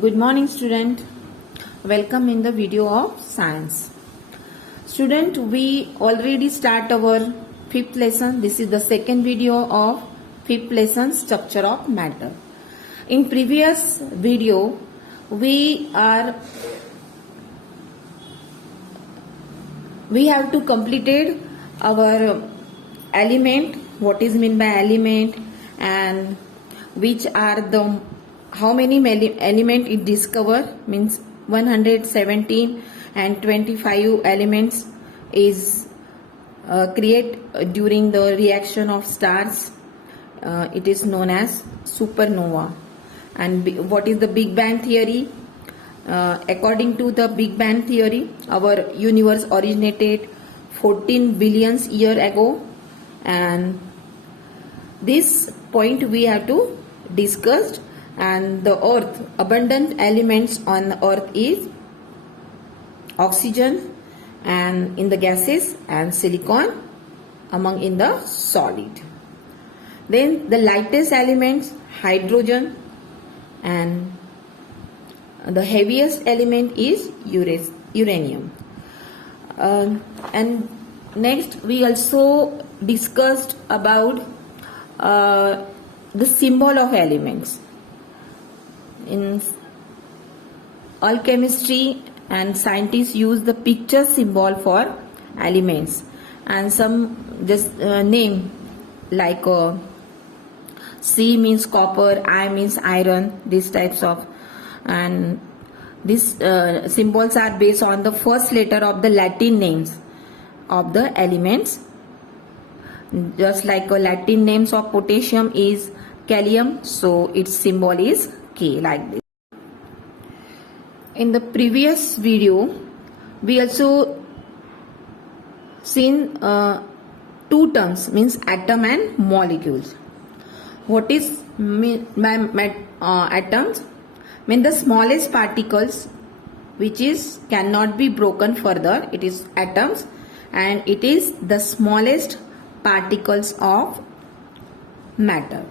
Good morning, student. Welcome in the video of science. Student, we already start our fifth lesson. This is the second video of fifth lesson, structure of matter. In previous video, we have to completed our element, what is meant by element, and which are the how many element it discover, means 117 and 25 elements is create during the reaction of stars. It is known as supernova. And what is the Big Bang theory? According to the Big Bang theory, our universe originated 14 billion years ago, and this point we have to discuss. And the earth, abundant elements on the earth is oxygen and in the gases, and silicon among in the solid. Then the lightest elements, hydrogen, and the heaviest element is uranium. And next we also discussed about the symbol of elements. In all chemistry and scientists use the picture symbol for elements, and some just name like C means copper, I means iron, these types of, and these symbols are based on the first letter of the Latin names of the elements. Just like Latin names of potassium is Kalium, so its symbol is K, like this. In the previous video, we also seen two terms, means atom and molecules. What is atoms? Mean the smallest particles which is cannot be broken further. It is atoms, and it is the smallest particles of matter.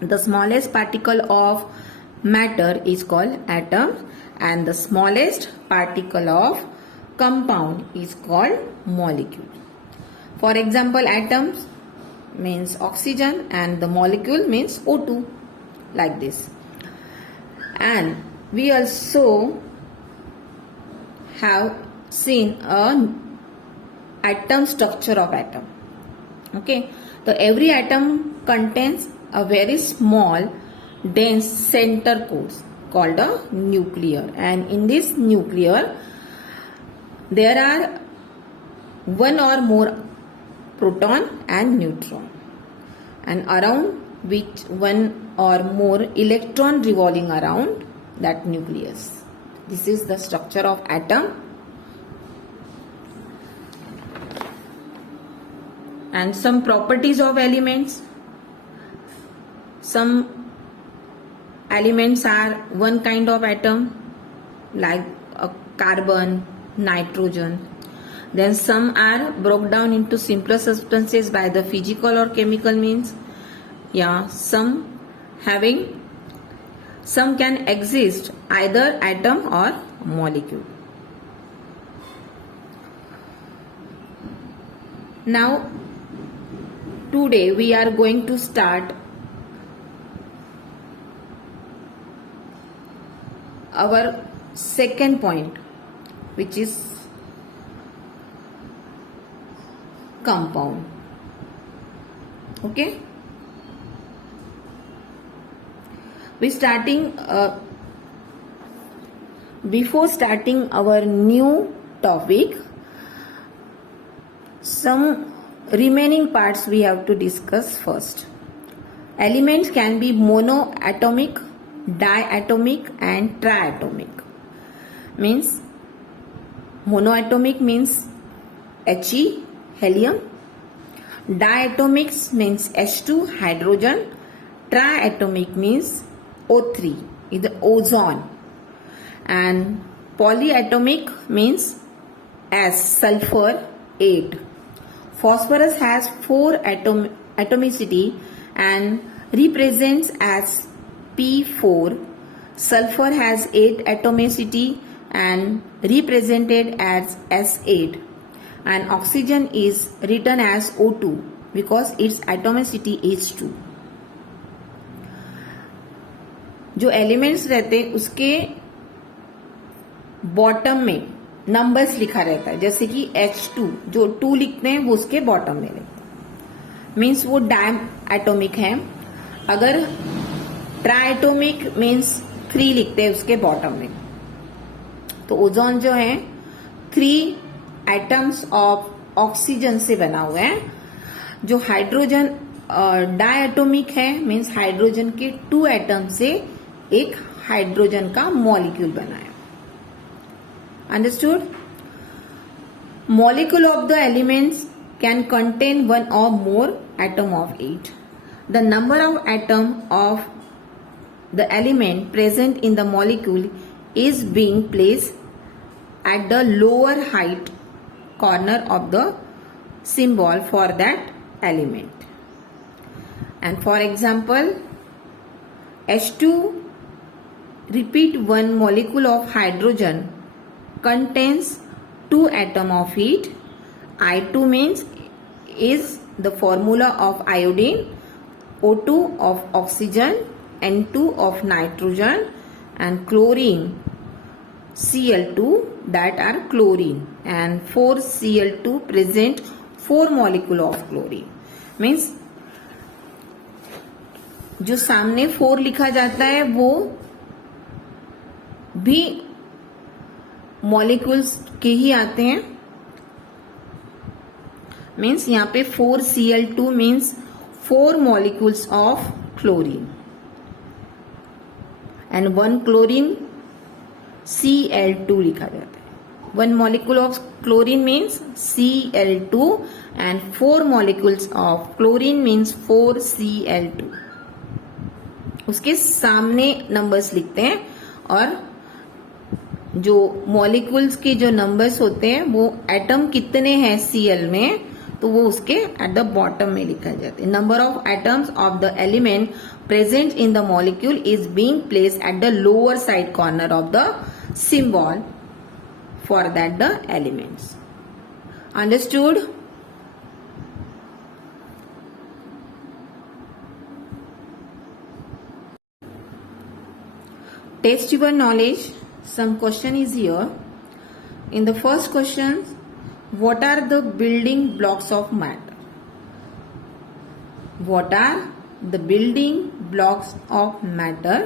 The smallest particle of matter is called atom, and the smallest particle of compound is called molecule. For example, atoms means oxygen and the molecule means O2, like this. And we also have seen a atom structure of atom. Okay, so every atom contains a very small dense center core called a nucleus, and in this nucleus there are one or more proton and neutron, and around which one or more electron revolving around that nucleus. This is the structure of atom. And some properties of elements. Some elements are one kind of atom, like a carbon, nitrogen. Then some are broke down into simpler substances by the physical or chemical means. Some can exist either atom or molecule. Now today we are going to start our second point, which is compound. Okay, we starting before starting our new topic, some remaining parts we have to discuss first. Elements can be monoatomic, diatomic and triatomic. Means monoatomic means He, helium. Diatomic means H2, hydrogen. Triatomic means O3, is the ozone. And polyatomic means S, sulfur 8. Phosphorus has 4 atomicity and represents as P4, Sulfur has 8 atomicity and represented as S8, and oxygen is written as O2 because its atomicity is 2. जो elements रहते हैं उसके bottom में numbers लिखा रहता है, जैसे कि H2 जो 2 लिखते हैं वो उसके बॉटम में लिखते हैं, मीन्स वो डाई एटोमिक है. अगर ट्राई एटोमिक मीन्स 3 लिखते हैं उसके बॉटम में. तो ओजोन जो है 3 एटम्स ऑफ ऑक्सीजन से बना हुआ है. जो हाइड्रोजन डाई एटोमिक है मीन्स हाइड्रोजन के 2 एटम से एक हाइड्रोजन का मॉलिक्यूल बना है. Understood? Molecule of the elements can contain 1 or more atom of 8. The number of atom of the element present in the molecule is being placed at the lower height corner of the symbol for that element. And for example, H2 repeat one molecule of hydrogen contains 2 atom of it. I2 means is the formula of iodine, O2 of oxygen, N2 of nitrogen, and chlorine Cl2 that are chlorine, and 4Cl2 present 4 molecule of chlorine. Means जो सामने 4 लिखा जाता है वो भी molecules के ही आते हैं. मीन्स यहाँ पे 4Cl2 means 4 molecules of chlorine and 1 chlorine Cl2 लिखा जाता है. 1 molecule of chlorine means Cl2 and 4 molecules of chlorine means 4Cl2. उसके सामने नंबर्स लिखते हैं और जो मॉलिक्यूल्स के जो नंबर्स होते हैं वो एटम कितने हैं Cl में तो वो उसके एट द बॉटम में लिखा जाता है. Number of atoms of the element present in the molecule is being placed at the lower side corner of the symbol for that the elements. Understood? Test your knowledge. Some question is here. In the first question, what are the building blocks of matter? What are the building blocks of matter?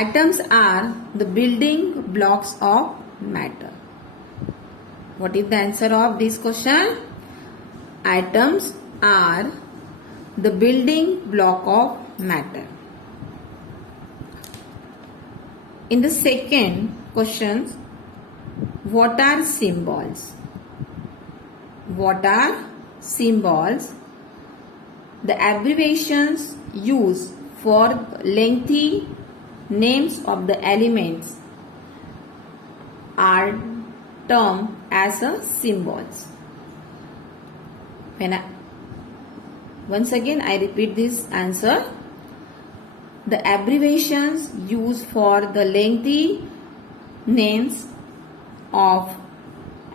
Atoms are the building blocks of matter. What is the answer of this question? Atoms are the building block of matter. In the second question, what are symbols? What are symbols? The abbreviations used for lengthy names of the elements are termed as a symbols. Once again I repeat this answer. The abbreviations used for the lengthy names of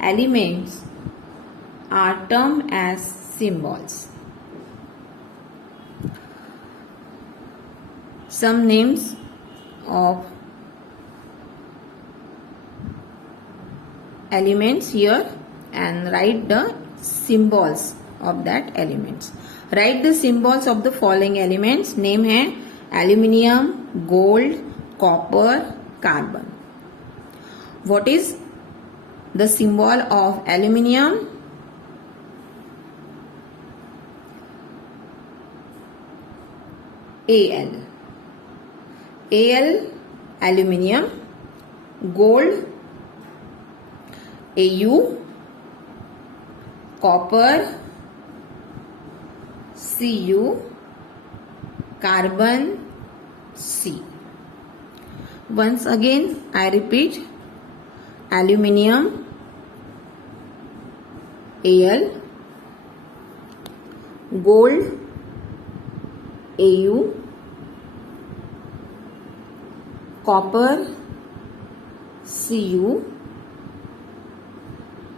elements are termed as symbols. Some names of elements here and write the symbols of that elements. Write the symbols of the following elements. Name है aluminium, gold, copper, carbon. What is the symbol of aluminium? Al. Al, aluminium. Gold, Au. Copper, Cu. Carbon, C. Once again I repeat, aluminium, Al, gold, Au, copper, Cu,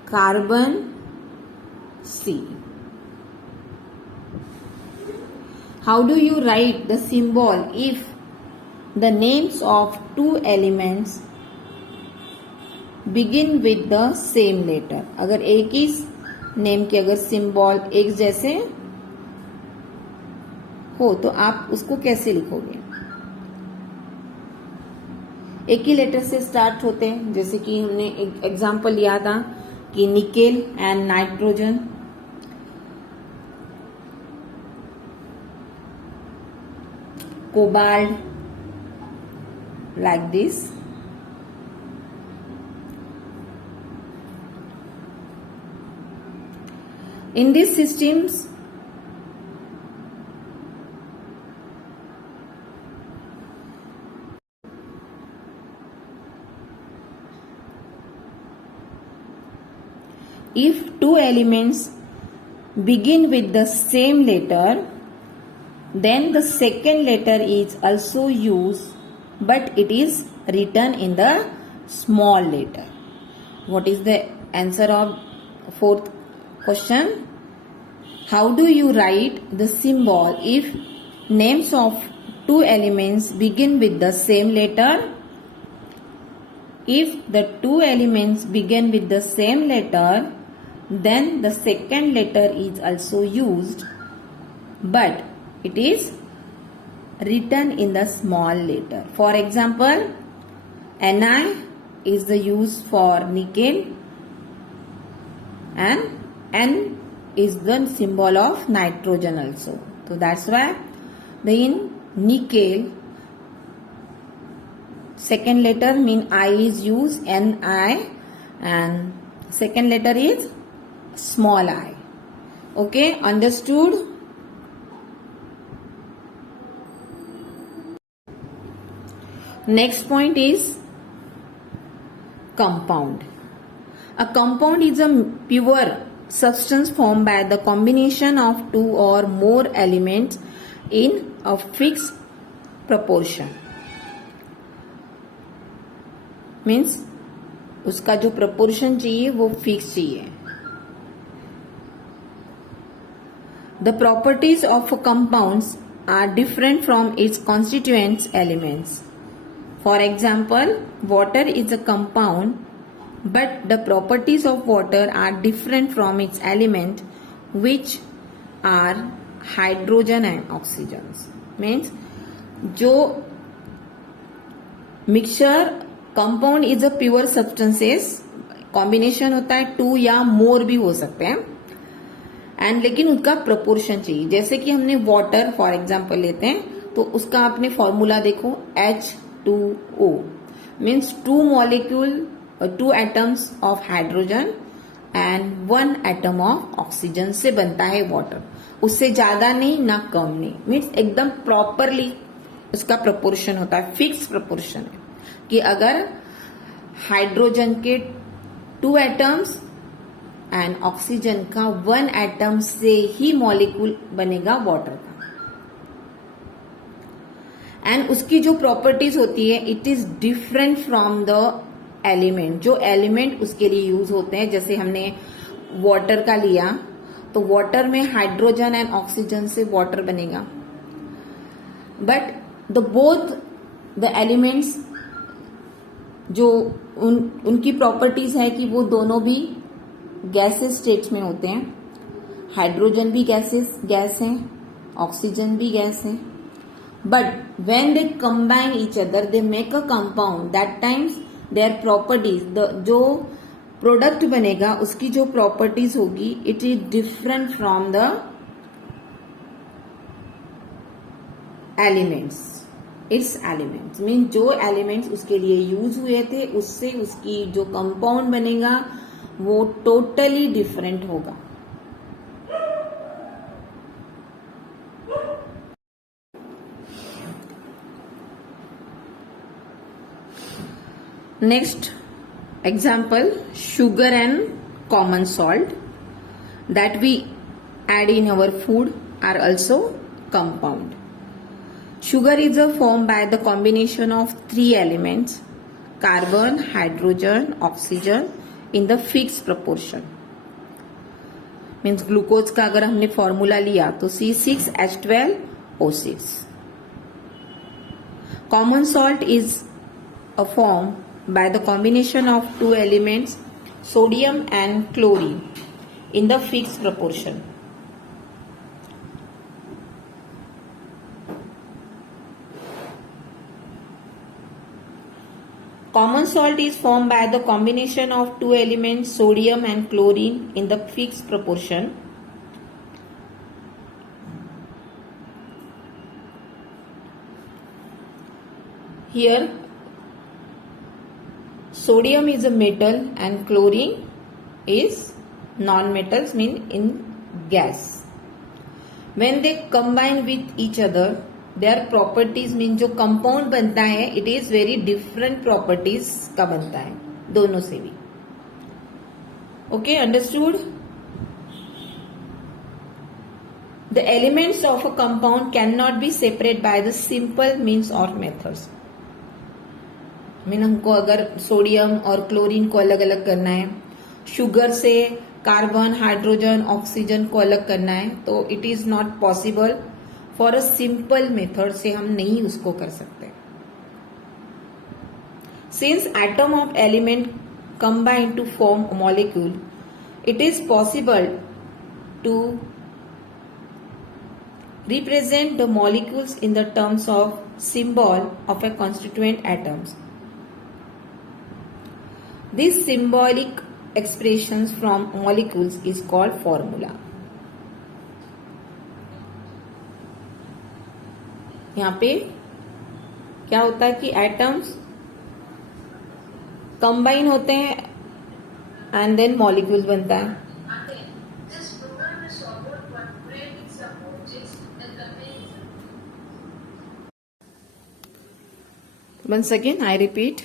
carbon, C. How do you write the symbol if the names of two elements begin with the same letter? अगर एक ही name के अगर symbol एक जैसे हो तो आप उसको कैसे लिखोगे? एक ही लेटर से स्टार्ट होते हैं, जैसे कि हमने एक एग्जांपल लिया था कि nickel and nitrogen, cobalt, like this. In these systems, if two elements begin with the same letter, then the second letter is also used, but it is written in the small letter. What is the answer of fourth question? How do you write the symbol if names of two elements begin with the same letter? If the two elements begin with the same letter, then the second letter is also used, but it is written in the small letter. For example, Ni is the use for nickel and N is the symbol of nitrogen also. So that's why in nickel second letter mean I is used, Ni, and second letter is small I. Okay, understood? Next point is compound. A compound is a pure substance formed by the combination of two or more elements in a fixed proportion. Means उसका जो proportion चाहिए वो fix चाहिए. The properties of compounds are different from its constituent elements. For example, water is a compound, but the properties of water are different from its element, which are hydrogen and oxygen. Means जो mixture compound is a pure substances, combination होता है to या मोर भी हो सकते हैं, and लेकिन उनका प्रपोर्शन चाहिए. जैसे कि हमने वाटर फॉर एग्जांपल लेते हैं तो उसका आपने फॉर्मूला देखो H2O means two molecule, two atoms of hydrogen and one atom of oxygen से बनता है वाटर. उससे ज्यादा नहीं ना कम नहीं, मीन्स एकदम प्रॉपरली उसका प्रपोर्शन होता है, फिक्स प्रपोर्शन है कि अगर हाइड्रोजन के टू एटम्स एंड ऑक्सीजन का वन एटम से ही मॉलिक्यूल बनेगा वाटर का. एंड उसकी जो प्रॉपर्टीज होती है it is different from the element. जो एलिमेंट उसके लिए यूज होते हैं, जैसे हमने वाटर का लिया तो वाटर में हाइड्रोजन एंड ऑक्सीजन से वाटर बनेगा, but the both the elements जो उनकी प्रॉपर्टीज है कि वो दोनों भी गैसेस स्टेट्स में होते हैं. हाइड्रोजन भी गैस है, ऑक्सीजन भी गैस है, but when they combine each other they make a compound. That times their properties, जो प्रोडक्ट बनेगा उसकी जो प्रॉपर्टीज होगी it is different from the elements. It's elements mean जो एलिमेंट्स उसके लिए यूज हुए थे उससे उसकी जो कंपाउंड बनेगा वो टोटली डिफरेंट होगा. Next example, sugar and common salt that we add in our food are also compound. Sugar is a formed by the combination of three elements, carbon, hydrogen, oxygen in the fixed proportion. Means glucose का अगर हमने formula लिया तो C6H12O6. Common salt is a form by the combination of two elements, sodium and chlorine, in the fixed proportion. Common salt is formed by the combination of two elements, sodium and chlorine, in the fixed proportion. Here, sodium is a metal and chlorine is non-metals, mean in gas. When they combine with each other, their properties mean जो compound बनता है it is very different properties का बनता है दोनों से भी. Okay, understood. The elements of a compound can not be separate by the simple means और मेथड्स. मीन हमको अगर सोडियम और क्लोरीन को अलग अलग करना है, शुगर से कार्बन, हाइड्रोजन, ऑक्सीजन को अलग करना है, तो it is not possible for a simple method से हम नहीं उसको कर सकते. Since atom of element combine to form a molecule, it is possible to represent the molecules in the terms of symbol of a constituent atoms. These symbolic expressions from molecules is called formula. यहाँ पे क्या होता है कि atoms combine होते हैं and then molecule बनता है. Once again, I repeat.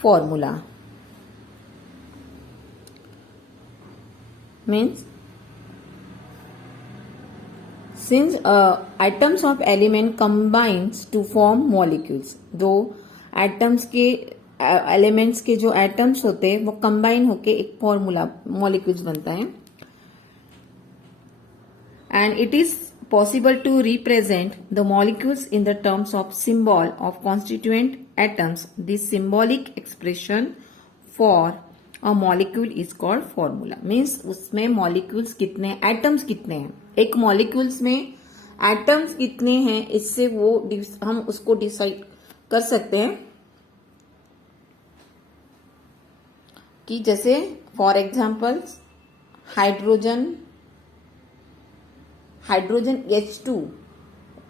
Formula means since atoms of element combines to form molecules, दो atoms के elements के जो atoms होते हैं वो combine होके एक formula molecules बनता है. And it is possible to represent the molecules in the terms of symbol of constituent atoms. This symbolic expression for a molecule is called formula. Means उसमें molecules कितने, atoms कितने हैं, एक molecules में atoms कितने हैं, इससे वो हम उसको डिसाइड कर सकते हैं. कि जैसे for example hydrogen H2,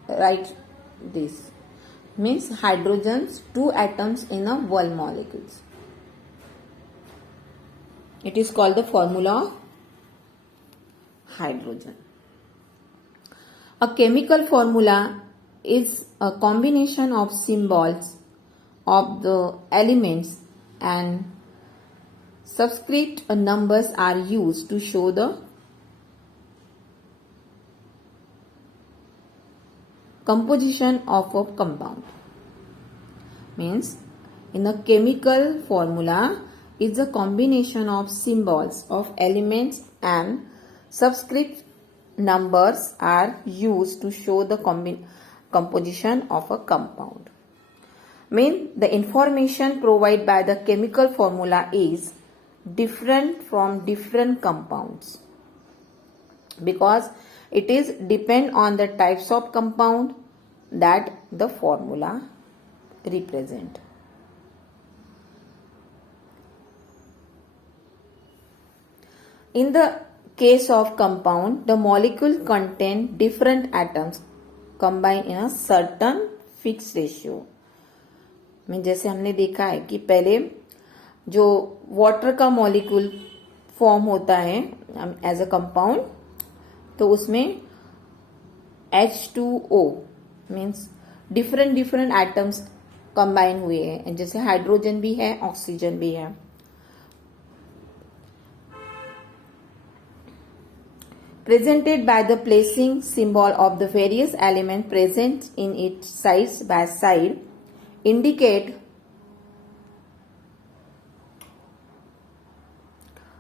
write this, means hydrogens, two atoms in a one molecules. It is called the formula of hydrogen. A chemical formula is a combination of symbols of the elements and subscript numbers are used to show the composition of a compound. Means in a chemical formula is a combination of symbols of elements and subscript numbers are used to show the composition of a compound. Mean the information provided by the chemical formula is different from different compounds because it is depend on the types of compound that the formula represent. In the case of compound, the molecule contain different atoms combined in a certain fixed ratio. में जैसे हमने देखा है कि पहले जो water का molecule form होता है एज अ कंपाउंड, तो उसमें H2O means different different atoms combine हुए हैं, जैसे हाइड्रोजन भी है, ऑक्सीजन भी है. Presented by the placing symbol of the various elements present in its sides by side, indicate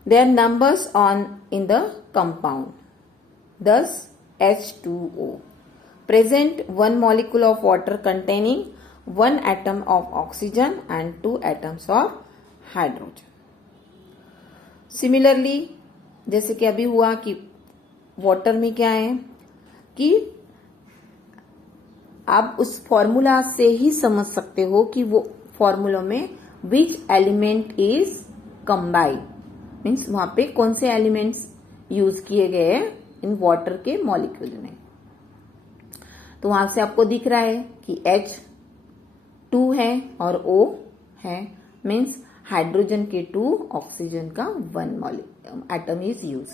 their numbers on in the compound. Thus, H2O present one molecule of water containing one atom of oxygen and two atoms of hydrogen. Similarly, जैसे कि अभी हुआ कि water में क्या है कि आप उस फॉर्मूला से ही समझ सकते हो कि वो फॉर्मूला में which element is combined, means वहां पे कौन से एलिमेंट्स यूज किए गए हैं इन वाटर के मॉलिक्यूल में. तो वहां से आपको दिख रहा है कि H2 है और O है, मीन्स हाइड्रोजन के 2, ऑक्सीजन का 1 atom is use.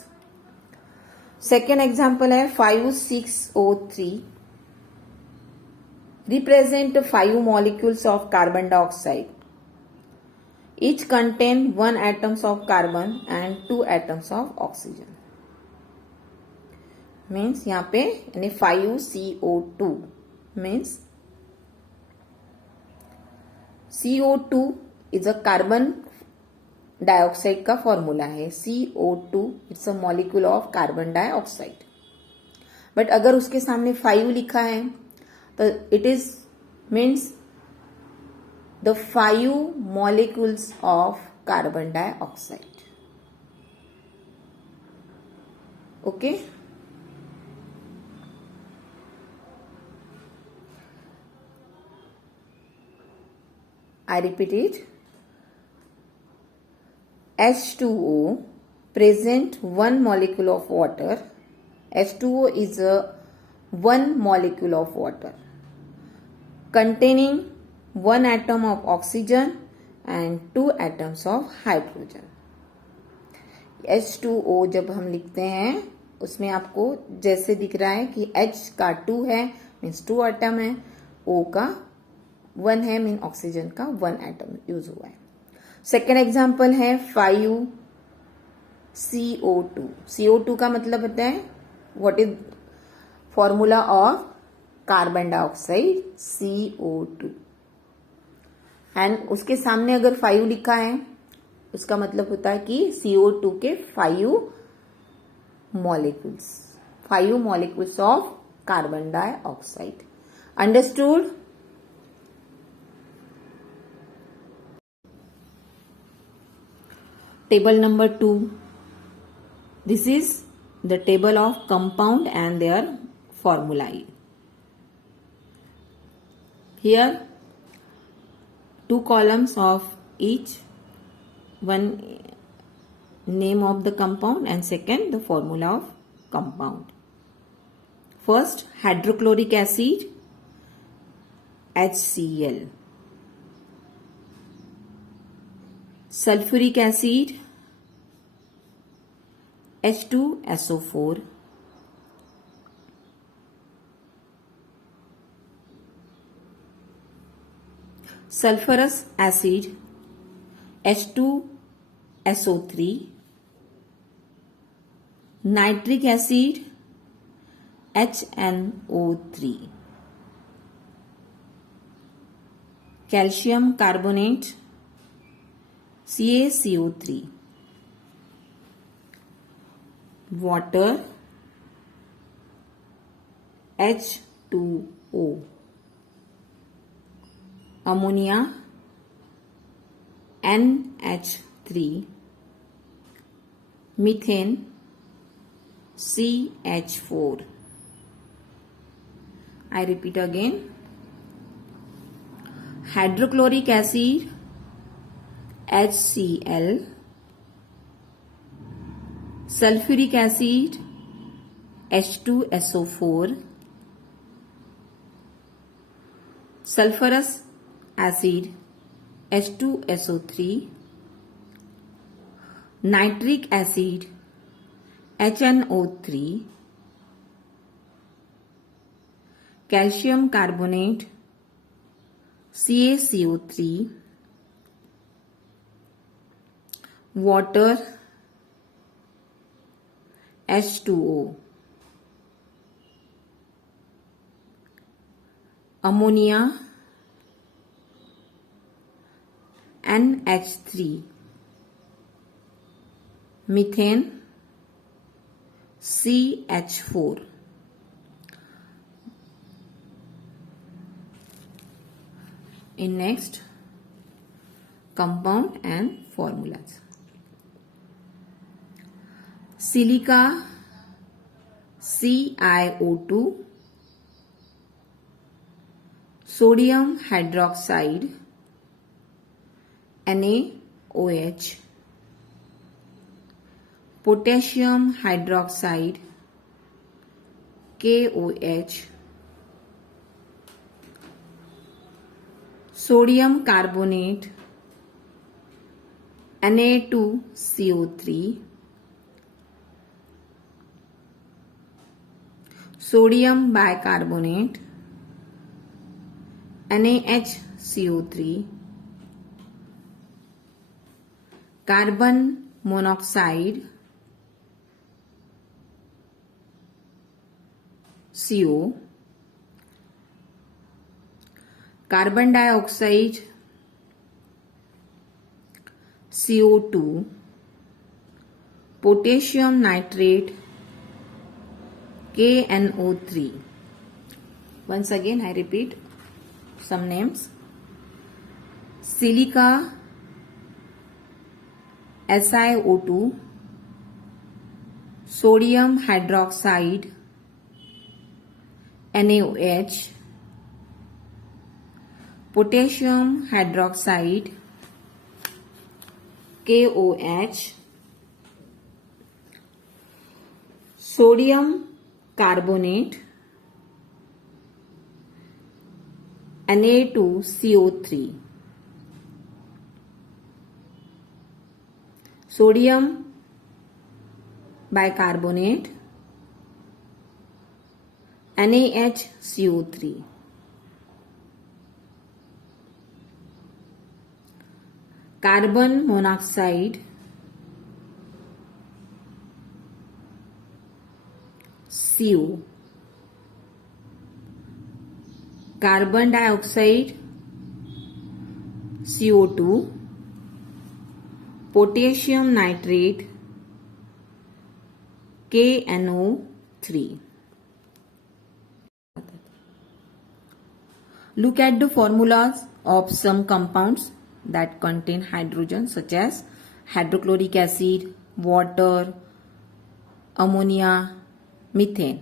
Second example है 5,6O3 represent 5 molecules of carbon dioxide. Each contain 1 atoms of carbon and 2 atoms of oxygen. Means यहाँ पे यानी 5CO2 means CO2 is a carbon dioxide का formula है. CO2 it's a molecule of carbon dioxide. But अगर उसके सामने 5 लिखा है तो it is means the 5 molecules of carbon dioxide. Okay, I repeat it. H2O present one molecule of water. H2O is a one molecule of water containing one atom of oxygen and 2 atoms of hydrogen. H2O जब हम लिखते हैं उसमें आपको जैसे दिख रहा है कि H का 2 है मीन्स 2 एटम है, O का 1 है मीन ऑक्सीजन का 1 एटम यूज हुआ है. सेकेंड एग्जाम्पल है 5CO2. CO2 का मतलब होता है what is formula of carbon dioxide CO2 and उसके सामने अगर 5 लिखा है उसका मतलब होता है कि CO2 के 5 molecules of carbon dioxide. Understood? Table number 2. This is the table of compound and their formulae. Here 2 columns of each, one name of the compound and second the formula of compound. First, hydrochloric acid HCl, sulfuric acid H2SO4, sulfurous acid H2SO3, nitric acid HNO3, calcium carbonate CaCO3, water H2O, ammonia NH3, methane CH4. I repeat again. Hydrochloric acid HCl, sulfuric acid H2SO4, sulfurous acid H2SO3, nitric acid HNO3, calcium carbonate, CaCO3, water, H2O, ammonia, NH3, methane, CH4. In next, compound and formulas. Silica, CiO2, sodium hydroxide, NaOH, potassium hydroxide, KOH, sodium carbonate, Na2CO3, sodium bicarbonate, NaHCO3, carbon monoxide, CO, carbon dioxide, CO2, potassium nitrate, KNO3. Once again I repeat some names. Silica, SiO2, sodium hydroxide, NaOH, potassium hydroxide, KOH, sodium carbonate, Na2CO3, sodium bicarbonate, NaHCO3, carbon monoxide, CO, carbon dioxide, CO2, potassium nitrate, KNO3. Look at the formulas of some compounds that contain hydrogen, such as hydrochloric acid, water, ammonia, methane.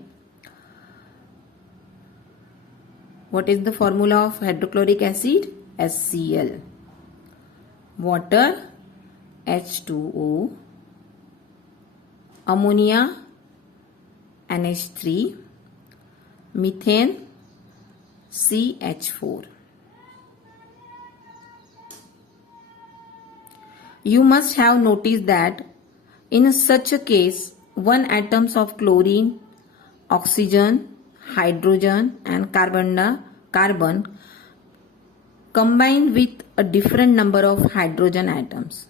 What is the formula of hydrochloric acid? HCl. Water, H2O. Ammonia, NH3. Methane, CH4. You must have noticed that in such a case, one atoms of chlorine, oxygen, hydrogen and carbon combine with a different number of hydrogen atoms.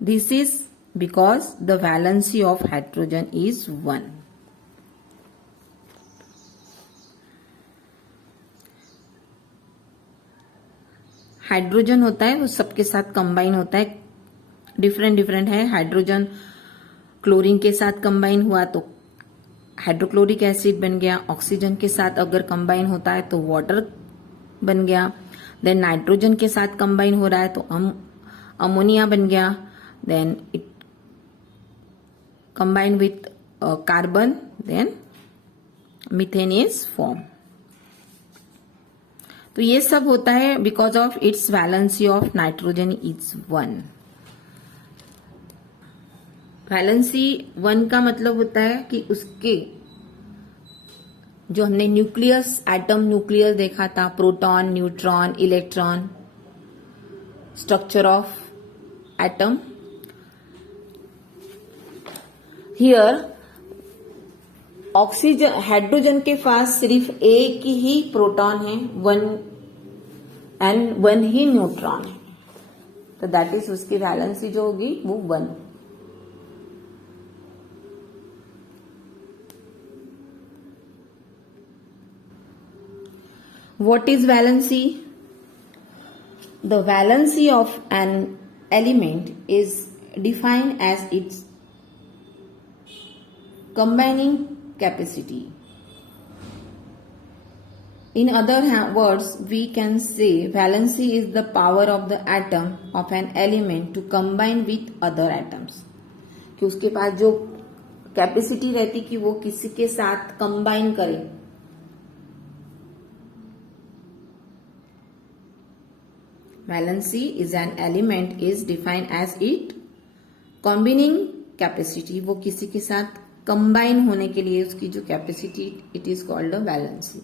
This is because the valency of hydrogen is 1. Hydrogen होता है वो सबके साथ combine होता है, different है. Hydrogen chlorine के साथ कंबाइन हुआ तो हाइड्रोक्लोरिक एसिड बन गया. ऑक्सीजन के साथ अगर कंबाइन होता है तो वाटर बन गया. देन नाइट्रोजन के साथ कंबाइन हो रहा है तो अमोनिया बन गया. Then it combine with carbon, then methane is form. तो ये सब होता है because of its valency of nitrogen is 1. Valency 1 का मतलब होता है कि उसके जो हमने न्यूक्लियस, एटम न्यूक्लियस देखा था, proton, neutron, electron, structure of atom. Here oxygen hydrogen के पास सिर्फ एक ही प्रोटॉन है, वन ही न्यूट्रॉन है, तो दैट इज उसकी वैलेंसी जो होगी वो 1। What is valency? The valency of an element is defined as its combining capacity. In other words, we can say valency is the power of the atom of an element to combine with other atoms. कि उसके पास जो capacity रहती कि वो किसी के साथ combine करे। Valency is an element is defined as it combining capacity, वो किसी के साथ कंबाइन होने के लिए उसकी जो capacity, it is called a valency.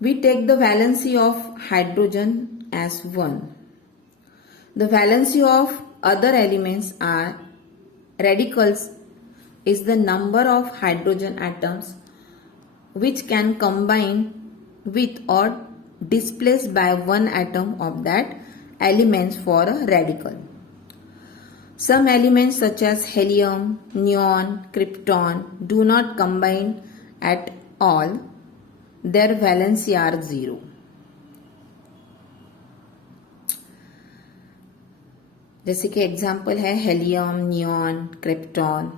We take the valency of hydrogen as 1। The valency of other elements or radicals is the number of hydrogen atoms which can combine with or displace by one atom of that elements for a radical. Some elements such as helium, neon, krypton do not combine at all. Their valency are 0. जैसे कि example है helium, neon, krypton,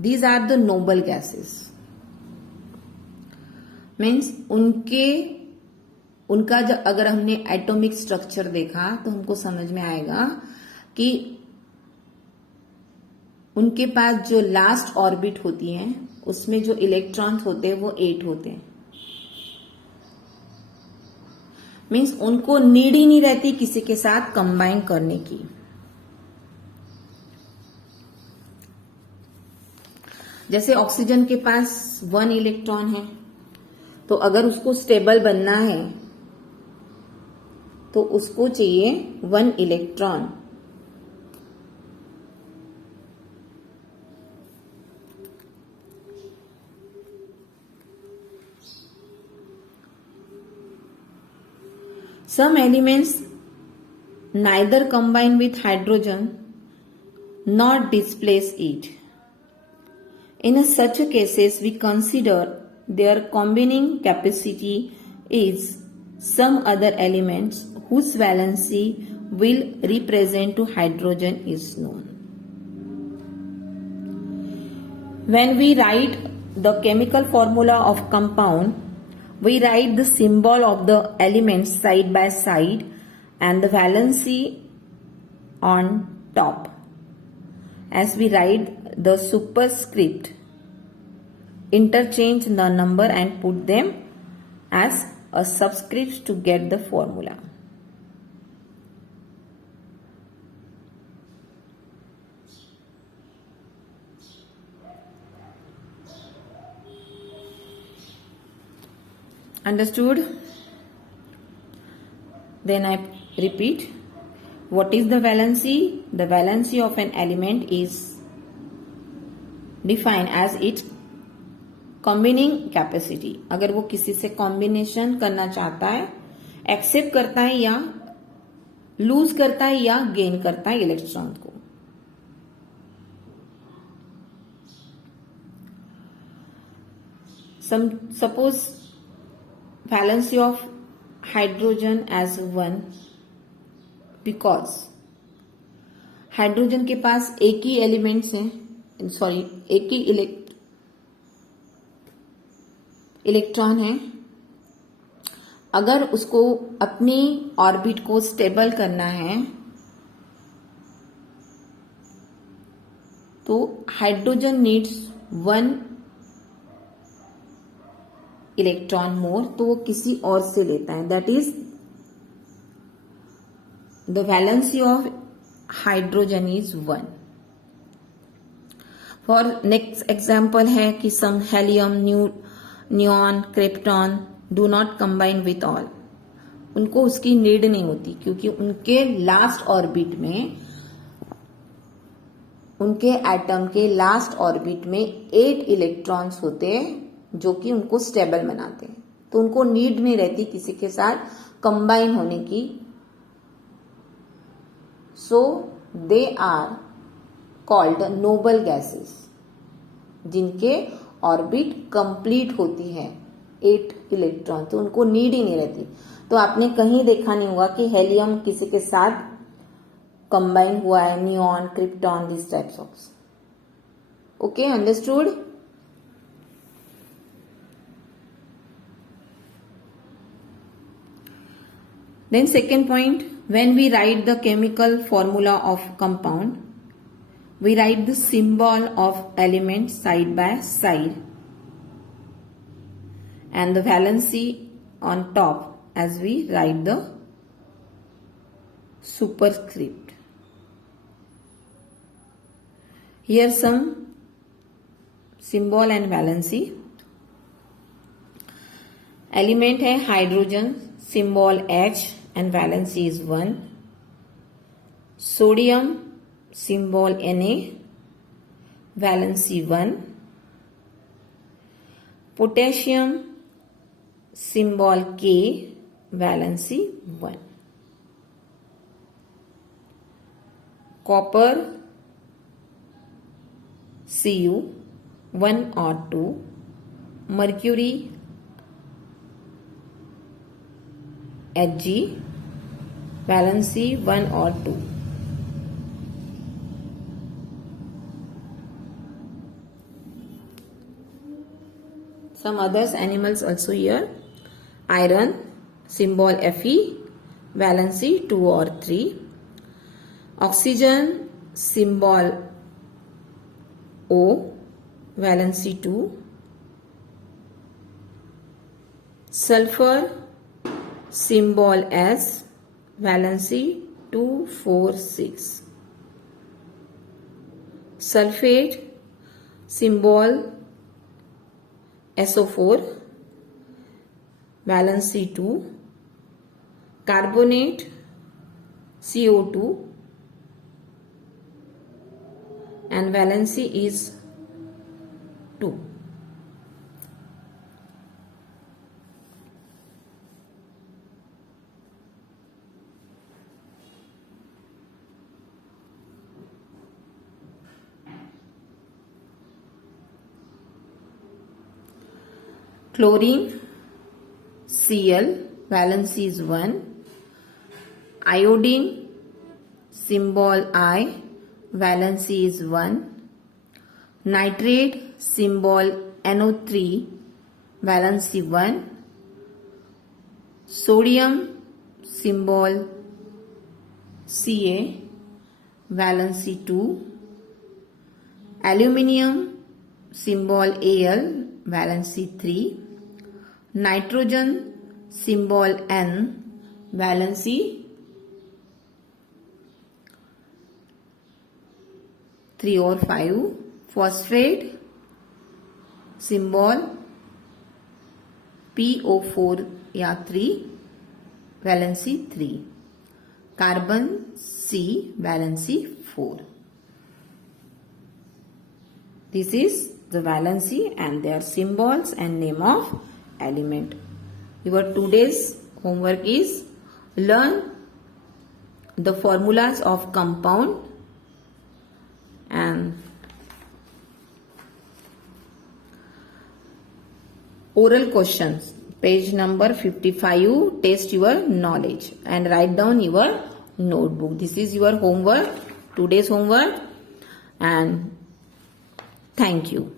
these are the noble gases. Means उनका जब अगर हमने atomic structure देखा तो हमको समझ में आएगा कि उनके पास जो लास्ट ऑर्बिट होती है उसमें जो इलेक्ट्रॉन्स होते हैं वो 8 होते हैं। मीन्स उनको नीड ही नहीं रहती किसी के साथ कंबाइन करने की। जैसे ऑक्सीजन के पास 1 इलेक्ट्रॉन है, तो अगर उसको स्टेबल बनना है तो उसको चाहिए 1 electron. Some elements neither combine with hydrogen nor displace it. In such cases, we consider their combining capacity is some other elements whose valency will represent to hydrogen is known. When we write the chemical formula of compound, we write the symbol of the elements side by side and the valency on top. As we write the superscript, interchange the number and put them as a subscript to get the formula. Understood? Then I repeat, what is the valency? The valency of an element is defined as its combining capacity. अगर वो किसी से combination करना चाहता है, accept करता है या लूज करता है या गेन करता है इलेक्ट्रॉन को। Suppose valency of hydrogen as 1 because hydrogen के पास एक ही एलिमेंट्स हैं, सॉरी एक ही इलेक्ट्रॉन है। अगर उसको अपनी ऑर्बिट को स्टेबल करना है तो हाइड्रोजन नीड्स 1 इलेक्ट्रॉन मोर, तो वो किसी और से लेता है। That is the valency of hydrogen is 1। For next example है कि some helium, neon, krypton do not combine with all. उनको उसकी नीड नहीं होती क्योंकि उनके लास्ट ऑर्बिट में उनके एटम के लास्ट ऑर्बिट में 8 इलेक्ट्रॉन्स होते हैं जो कि उनको स्टेबल बनाते हैं, तो उनको नीड नहीं रहती किसी के साथ कंबाइन होने की. So they are called noble gases, जिनके ऑर्बिट कंप्लीट होती है 8 इलेक्ट्रॉन, तो उनको नीड ही नहीं रहती. तो आपने कहीं देखा नहीं होगा कि हेलियम किसी के साथ कंबाइन हुआ है, neon, krypton, this types of. Okay, understood. Then second point, when we write the chemical formula of compound, we write the symbol of element side by side and the valency on top as we write the superscript. Here some symbol and valency. Element है hydrogen, symbol H and valency is 1. Sodium, symbol Na, valency 1. Potassium, symbol K, valency 1. Copper, Cu 1 or 2. Mercury, Hg, valency 1 or 2. Some others animals also here. Iron, symbol Fe, valency 2 or 3. Oxygen, symbol O, valency 2. Sulfur, symbol S, valency 2, 4, 6. Sulfate, symbol SO4, valency 2. Carbonate, CO2, and valency is 2. Chlorine, Cl, valency is 1. Iodine, symbol I, valency is 1. Nitrate, symbol NO3, valency 1. Sodium, symbol Ca, valency 2. Aluminium, symbol Al, valency 3. Nitrogen, symbol N, valency 3 or 5. Phosphate, symbol PO4 या 3, valency 3. Carbon C, valency 4. This is the valency and their symbols and name of element. Your today's homework is learn the formulas of compound and oral questions. Page number 55, test your knowledge and write down your notebook. This is your homework, today's homework, and thank you.